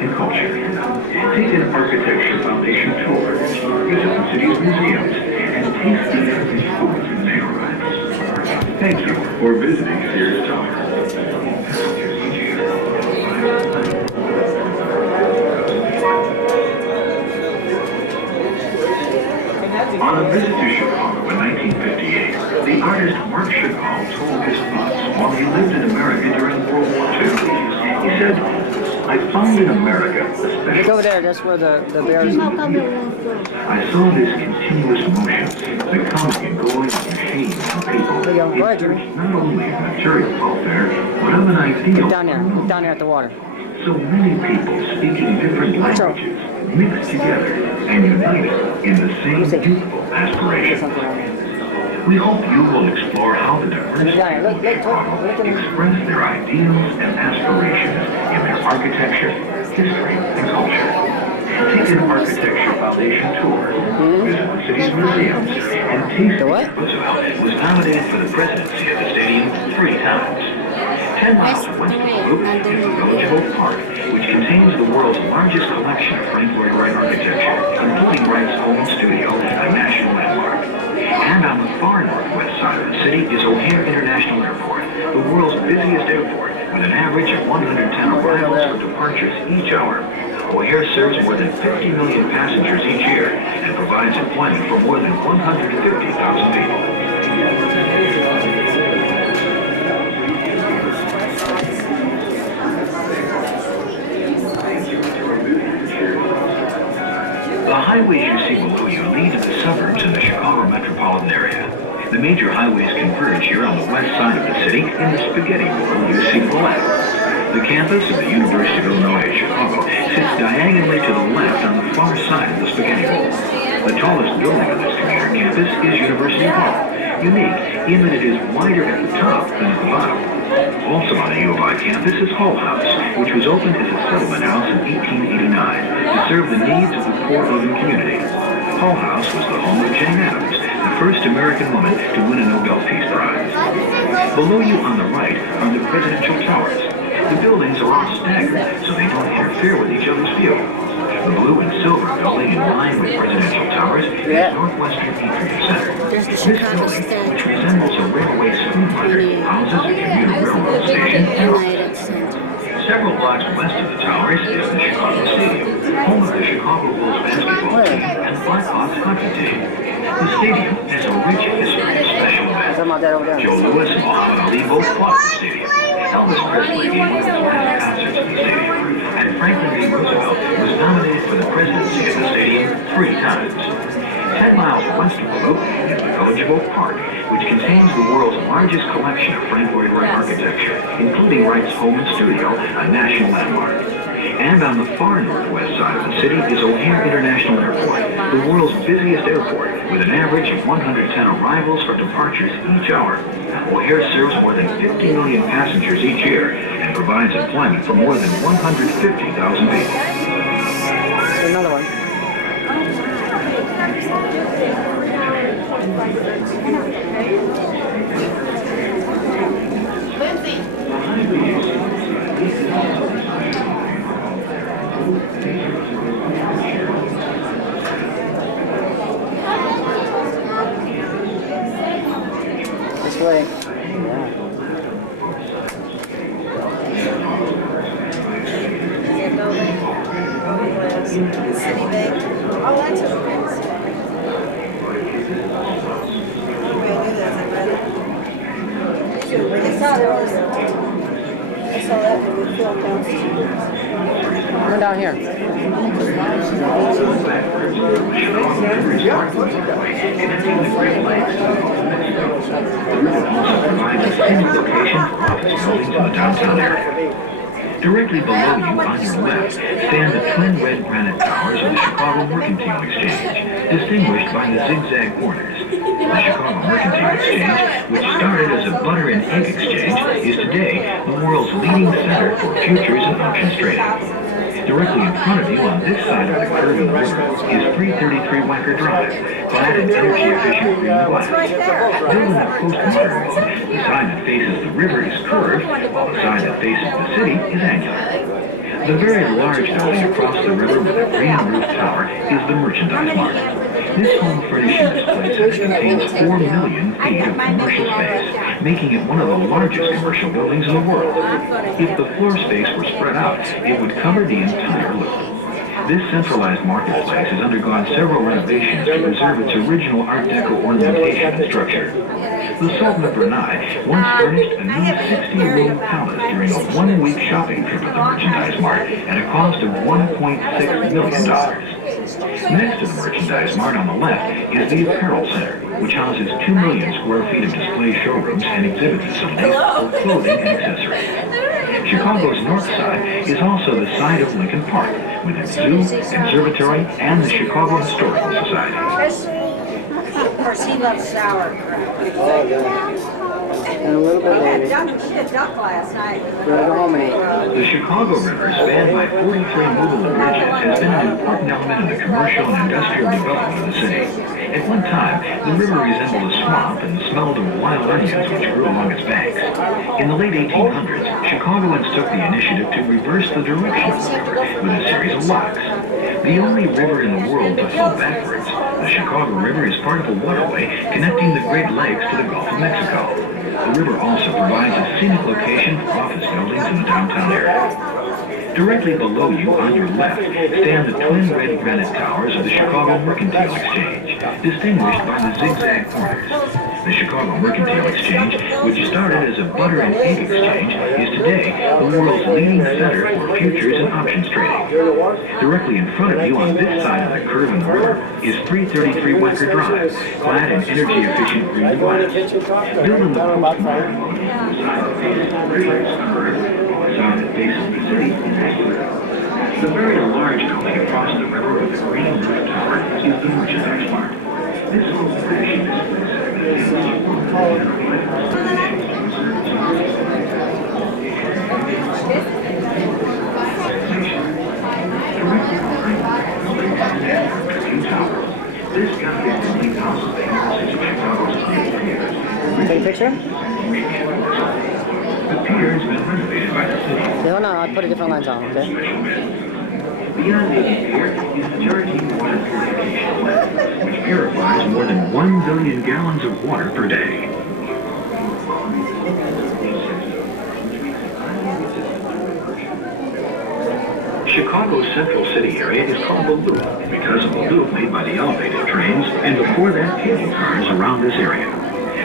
and culture. Take an architecture foundation tour, visit the city's museums, and taste the different foods and neighborhoods. Thank you for visiting Sears Tower. On a visit to Chicago in 1958, the artist Marc Chagall told his thoughts while he lived in America during World War II. He said, I found in America a special... Go there, that's where the bears are. I saw this continuous motion, the coming and going of machines and people. It searched not only of material welfare, but of an ideal... Down there at the water. So many people speaking different languages, mixed together and united in the same youthful aspiration. We hope you will explore how the diverse people of Chicago express their ideals and aspirations in their architecture, history, and culture. Take an architecture foundation tour, visit the city's museums, and taste what? Roosevelt was nominated for the presidency of the stadium 3 times. 10 miles west of the loop is the Village of Oak Park, which contains the world's largest collection of Frank Lloyd Wright architecture, including Wright's home studio, a national landmark. And on the far northwest side of the city is O'Hare International Airport, the world's busiest airport, with an average of 110 arrivals for departures each hour. O'Hare serves more than 50 million passengers each year and provides employment for more than 150,000 people. The highways you see below you lead to the suburbs in the Chicago metropolitan area. The major highways converge here on the west side of the city in the Spaghetti Bowl you see to the left. The campus of the University of Illinois at Chicago sits diagonally to the left on the far side of the Spaghetti Bowl. The tallest building on this commuter campus is University Hall, unique in that it is wider at the top than at the bottom. Also on the U of I campus is Hull House, which was opened as a settlement house in 1889 to serve the needs of the poor urban community. Hull House was the home of Jane Addams, the first American woman to win a Nobel Peace Prize. Below you on the right are the presidential towers. The buildings are all staggered, so they don't interfere with each other's view. The blue and silver building in line with presidential towers is Northwestern Atrium Center. This building, which resembles a railway spoonrider, houses a commuter railroad station and several blocks west of the towers is the Chicago Stadium, home of the Chicago Bulls basketball team and Blackhawks hockey team. The stadium has a rich history of special events. Joe Louis and Muhammad Ali both fought the stadium. Elvis Presley gave one of the last concerts in the stadium, and Franklin D. Roosevelt was nominated for the presidency of the stadium 3 times. 10 miles west of the loop is the Village of Oak Park, which contains the world's largest collection of Frank Lloyd Wright architecture, including Wright's home studio, a national landmark. And on the far northwest side of the city is O'Hare International Airport, the world's busiest airport, with an average of 110 arrivals for departures each hour. O'Hare serves more than 50 million passengers each year and provides employment for more than 150,000 people. Another one. This way. Oh, that's okay. I saw that when we filmed downstairs. Come down here. Downtown area. Directly below you on your left stand the twin red granite towers of the Chicago Mercantile Exchange, distinguished by the zigzag corners. The Chicago Mercantile Exchange, which started as a butter and egg exchange, is today the world's leading center for futures and options trading. Directly in front of you on this side of the curving river is 333 Wacker Drive, clad in energy-efficient green glass. Built in a postmodern mode, the side that faces the river is curved, while the side that faces the city is angular. The very large building across the river with a green roof tower is the Merchandise Mart. This home furnishing display center contains 4 million feet of commercial space, making it one of the largest commercial buildings in the world. If the floor space were spread out, it would cover the entire loop. This centralized marketplace has undergone several renovations to preserve its original Art Deco ornamentation and structure. The Sultan of Brunei once furnished a new 60-room palace during a one-week shopping trip at the Merchandise Mart at a cost of $1.6 million. Next to the Merchandise Mart on the left is the Apparel Center, which houses 2 million square feet of display showrooms and exhibit facilities for clothing and accessories. Chicago's north side is also the site of Lincoln Park, with its zoo, observatory, and the Chicago Historical Society. Of course, he loves sauerkraut. And a little bit later, We had duck last night. we're gonna go home and eat. The Chicago River, spanned by 43 movable bridges, has been an important element in the commercial and industrial development of the city. At one time, the river resembled a swamp and smelled of wild onions which grew along its banks. In the late 1800s, Chicagoans took the initiative to reverse the direction of the river with a series of locks. The only river in the world to flow backwards, the Chicago River is part of a waterway connecting the Great Lakes to the Gulf of Mexico. The river also provides a scenic location for office buildings in the downtown area. Directly below you, on your left, stand the twin red granite towers of the Chicago Mercantile Exchange, distinguished by the zigzag corners. The Chicago Mercantile Exchange, which started as a butter and egg exchange, is today the world's leading center for futures and options trading. Directly in front of you on this side of the curve in the river is 333 Wecker Drive, clad in energy-efficient green glass. Built in the post-modern mode, the side that faces the river is curved, while the side that faces the city is angular. The very large building across the river with the green roof tower is the Merchandise Mart. This whole furnishing display segment This guy is the house of the Chicago's piers. Take a picture? The pier has been renovated by the city. Yeah, hold on, I'll put a different lens on, okay? Beyond the pier is the Georgine water purification plant, which purifies more than 1 billion gallons of water per day. Chicago's central city area is called the Loop because of the loop made by the elevated trains and before that cable cars around this area.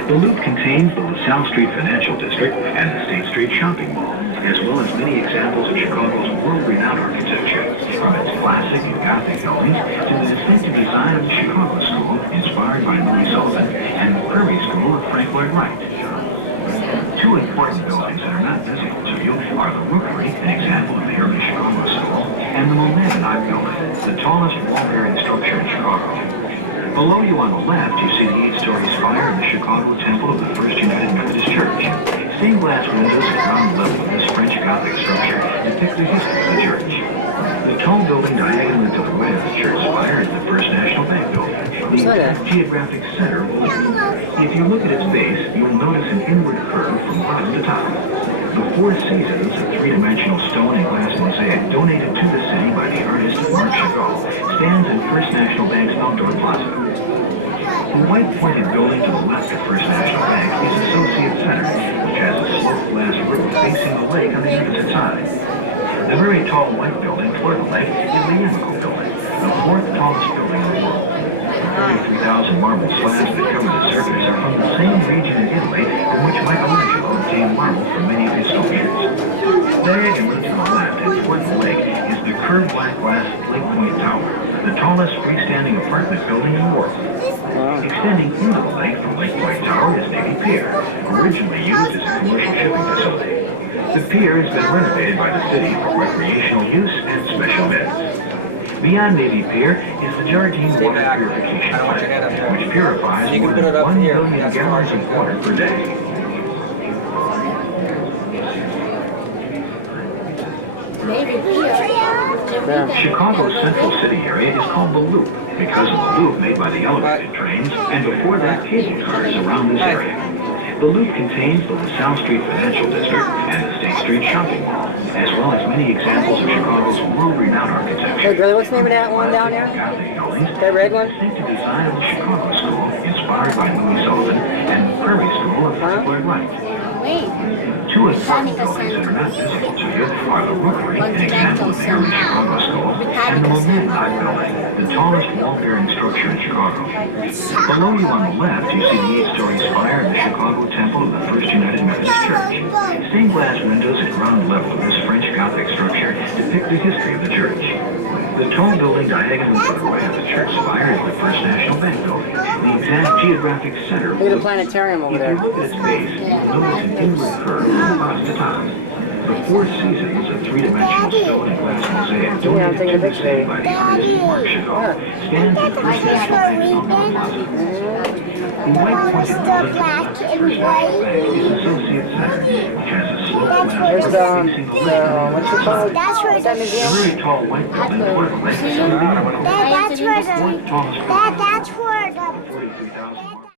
The Loop contains the LaSalle Street Financial District and the State Street Shopping Mall, as well as many examples of Chicago's world-renowned architecture, from its classic and Gothic buildings to the distinctive design of the Chicago School, inspired by Louis Sullivan, and the Prairie School of Frank Lloyd Wright. Two important buildings that are not visible to you are the Rookery, an example of the early Chicago School, and the Monadnock Building, the tallest wall-bearing structure in Chicago. Below you on the left, you see the 8-story spire of the Chicago Temple of the First United Methodist Church. Stained glass windows at ground level of this French Gothic structure depict the history of the church. The tall building diagonally to the right of the church spire is the First National Bank Building, the exact geographic center of the loop. If you look at its base, you'll notice an inward curve from bottom to top. The Four Seasons, a three-dimensional stone and glass mosaic donated to the city by the artist Marc Chagall, stands in First National Bank's outdoor plaza. The white pointed building to the left of First National Bank is Associate Center, which has a sloped glass roof facing the lake on the opposite side. The very tall white building toward the lake is the Yamaco Building, the fourth tallest building in the world. The 33,000 marble slabs that cover the surface are from the same region in Italy from which Michelangelo obtained marble for many of his sculptures. Diagonally to the left and toward the lake is the curved black glass Lake Point Tower, the tallest freestanding apartment building in the world. Extending into the lake from Lake Point Tower is Navy Pier, originally used as a commercial shipping facility. The pier has been renovated by the city for recreational use and special events. Beyond Navy Pier is the Georgine water purification plant, which purifies more than 1 billion gallons of water per day. Chicago's central city area is called the Loop because of the loop made by the elevated trains and before that cable cars around this area. The Loop contains the LaSalle Street Financial District and the State Street Shopping Mall, as well as many examples of Chicago's world-renowned architecture. Hey, Billy, what's the name of that one down there? That red one? Distinctive design of the Chicago School, inspired by Louis Sullivan, and the Prairie School of Physical and Writing. Two important buildings that are not visible to you are the Rookery, an example of the early Chicago School, and the Momentai Building, the tallest wall-bearing structure in Chicago. Below you on the left, you see the 8-story spire of the Chicago Temple of the First United Methodist Church. Stained glass windows at ground level of this French Gothic structure depict the history of the church. The tall building diagonally to the right of the church spire is the First National Bank building, the exact geographic center. Look at the planetarium over there. If you look at its base, you'll notice an inward curve from bottom to top. The Four Seasons, a three-dimensional stone and glass mosaic donated to the city by the artist Mark Chagall, stands at the First National Bank's on the plaza. The white pointed building at the First National Bank is Associate Center, which has a sloped glass There's roof facing the lake. what's it called? That's where What's that The museum? very tall white building, one of the latest that's where